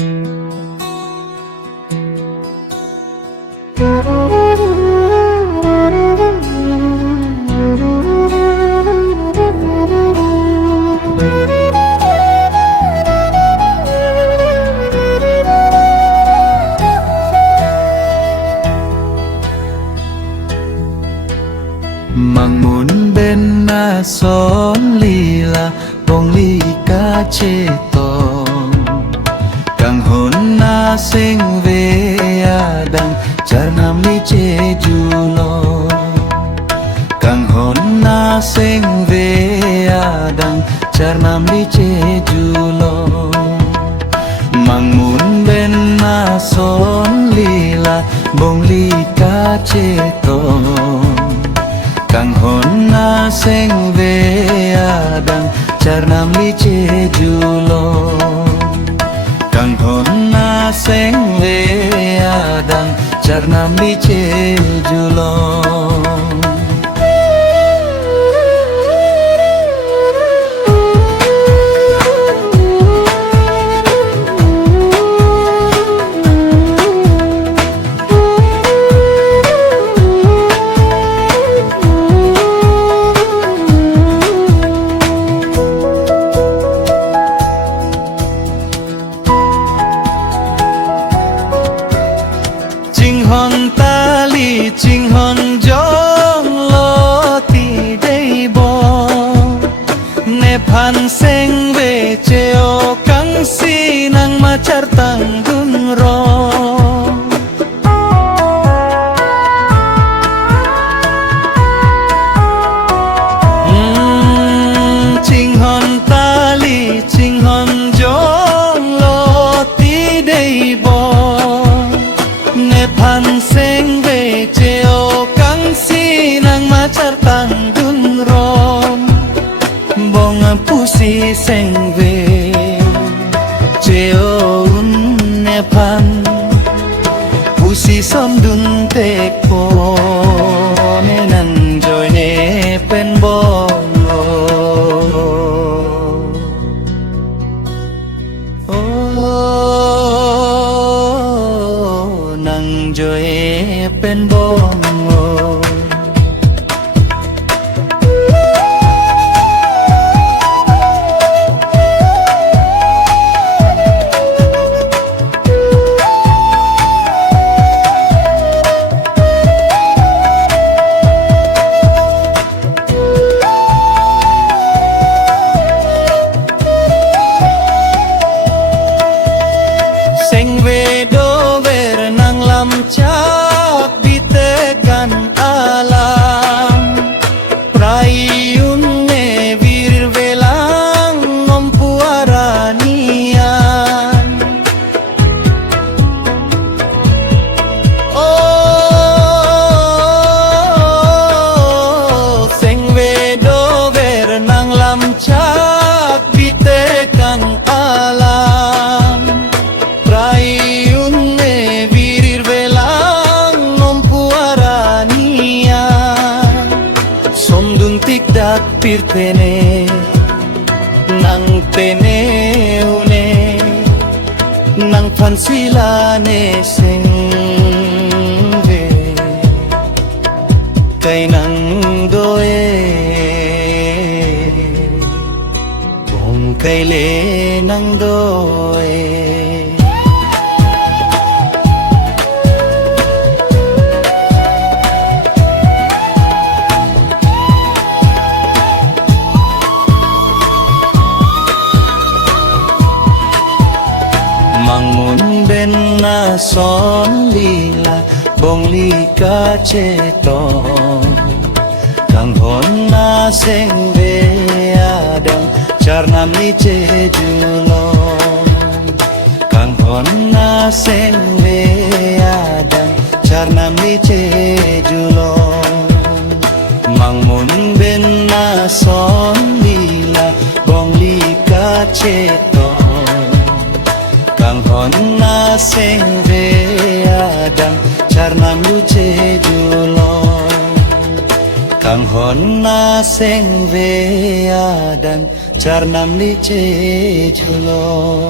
Mang muốn bên na son lila bông ly ca chê tông càng hôn na sinh về đằng char nam ly chê julo càng hôn na sinh về đằng char nam ly chê julo mang muốn bên na son lila bông ly ca chê tông càng hôn na sinh về đằng char nam ly chê julo càng hôn na sinh về đằng char nam ly chê julo hòn ta li chinh hòn giông lo ti đây bo ne phan seng ve cheo kang si nang ma char tang gun ro chinh hòn ta li chinh hòn giông lo ti đây bo phan seng ve cheo kang si nang ma char tang gun rom bong pusi seng ve cheo un ne phan pusi som dun te po ne nan joy ne pen bong rồi bên bông sinh về đô về nang lam chak bitegan alam prayun ne vir velang ngompuaranian oh sing ve do ver nang lam chak bitegan alam prayun ne vir velang ngompuaranian somdun tikdak pirtene nang teneune nang fansilane sing ve kay nang doe bong kay le nang doe mang muốn bên na son lila bông ly ca chê tông càng hôn na sinh về đằng char nam ly chê julo càng hôn na sinh về đằng char nam ly chê julo mang muốn bên na son lila bông ly ca chê tông càng hôn na sinh về đằng char nam ly chê julo càng hôn na sinh về đằng char nam ly chê julo